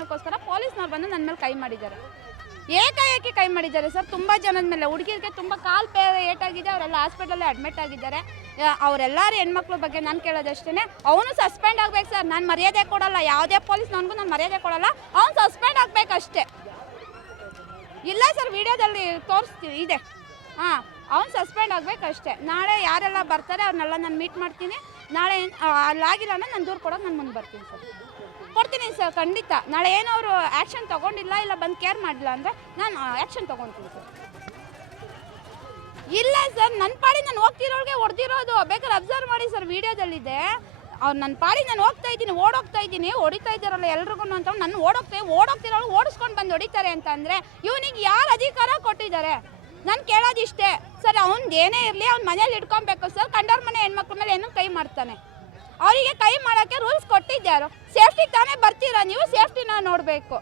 ಅದಕ್ಕೋಸ್ಕರ ಪೊಲೀಸ್ನವ್ರು ಬಂದು ನನ್ನ ಮೇಲೆ ಕೈ ಮಾಡಿದ್ದಾರೆ. ಏಕಾಏಕಿ ಕೈ ಮಾಡಿದ್ದಾರೆ ಸರ್. ತುಂಬ ಜನದ ಮೇಲೆ ಹುಡುಗಿರಿಗೆ ತುಂಬ ಕಾಲು ಪೇ ಏಟಾಗಿದೆ, ಅವರೆಲ್ಲ ಹಾಸ್ಪಿಟಲಲ್ಲಿ ಅಡ್ಮಿಟ್ ಆಗಿದ್ದಾರೆ. ಅವರೆಲ್ಲರೂ ಹೆಣ್ಮಕ್ಳ ಬಗ್ಗೆ ನಾನು ಕೇಳೋದಷ್ಟೇ ಅವನು ಸಸ್ಪೆಂಡ್ ಆಗ್ಬೇಕು ಸರ್. ನಾನು ಮರ್ಯಾದೆ ಕೊಡಲ್ಲ. ಯಾವುದೇ ಪೊಲೀಸ್ ನನಗೂ ನಾನು ಮರ್ಯಾದೆ ಕೊಡಲ್ಲ. ಅವ್ನು ಸಸ್ಪೆಂಡ್ ಆಗಬೇಕಷ್ಟೇ. ಇಲ್ಲ ಸರ್, ವಿಡಿಯೋದಲ್ಲಿ ತೋರಿಸ್ತೀವಿ. ಇದೆ. ಹಾಂ, ಅವ್ನು ಸಸ್ಪೆಂಡ್ ಆಗಬೇಕಷ್ಟೇ. ನಾಳೆ ಯಾರೆಲ್ಲ ಬರ್ತಾರೆ ಅವ್ರನ್ನೆಲ್ಲ ನಾನು ಮೀಟ್ ಮಾಡ್ತೀನಿ. ನಾಳೆ ಅಲ್ಲಾಗಿಲ್ಲ ನಾನು ದೂರು ಕೊಡೋಕೆ ನಾನು ಮುಂದೆ ಬರ್ತೀನಿ ಸರ್. ಸರ್, ಖಂಡಿತ. ನಾಳೆ ಏನೋ ಅವರು ಆ್ಯಕ್ಷನ್ ತೊಗೊಂಡಿಲ್ಲ ಇಲ್ಲ ಬಂದು ಕೇರ್ ಮಾಡಿಲ್ಲ ಅಂದರೆ ನಾನು ಆ್ಯಕ್ಷನ್ ತೊಗೊತೀನಿ ಸರ್. ಇಲ್ಲ ಸರ್ ನನ್ನ ಪಾಡಿ ನಾನು ಹೋಗ್ತಿರೋರಿಗೆ ಹೊಡೆದಿರೋದು. ಬೇಕಾದ್ರೆ ಅಬ್ಸರ್ವ್ ಮಾಡಿ ಸರ್, ವಿಡಿಯೋದಲ್ಲಿದೆ. ಅವ್ರು ನನ್ನ ಪಾಡಿ ನಾನು ಹೋಗ್ತಾ ಇದ್ದೀನಿ, ಓಡೋಗ್ತಾ ಇದ್ದೀನಿ. ಹೊಡಿತಾ ಇದ್ದಾರಲ್ಲ ಎಲ್ರಿಗೂ ಅಂತ ನನ್ನ ಓಡೋಗ್ತೇವೆ ಓಡೋಗ್ತಿರೋರು ಓಡಿಸ್ಕೊಂಡು ಬಂದು ಹೊಡಿತಾರೆ ಅಂತ ಅಂದರೆ ಇವನಿಗೆ ಯಾರು ಅಧಿಕಾರ ಕೊಟ್ಟಿದ್ದಾರೆ? ನಾನು ಕೇಳೋದಿಷ್ಟೇ. ಸರ್ ಅವ್ನು ಏನೇ ಇರಲಿ ಅವ್ನ ಮನೇಲಿ ಇಟ್ಕೊಬೇಕು. ಸರ್, ಕಂಡವ್ರ ಮನೆ ಹೆಣ್ಮಕ್ಳ ಮೇಲೆ ಏನೋ ಕೈ ಮಾಡ್ತಾನೆ. ಅವರಿಗೆ ಕೈ ಮಾಡೋಕ್ಕೆ ರೂಲ್ಸ್ ಕೊಟ್ಟಿದ್ದಾರೆ ಸೇಫ್ಟಿಗೆ ತಾನೇ ಬರ್ತೀರಾ ನೀವು? ಸೇಫ್ಟಿನ ನೋಡಬೇಕು.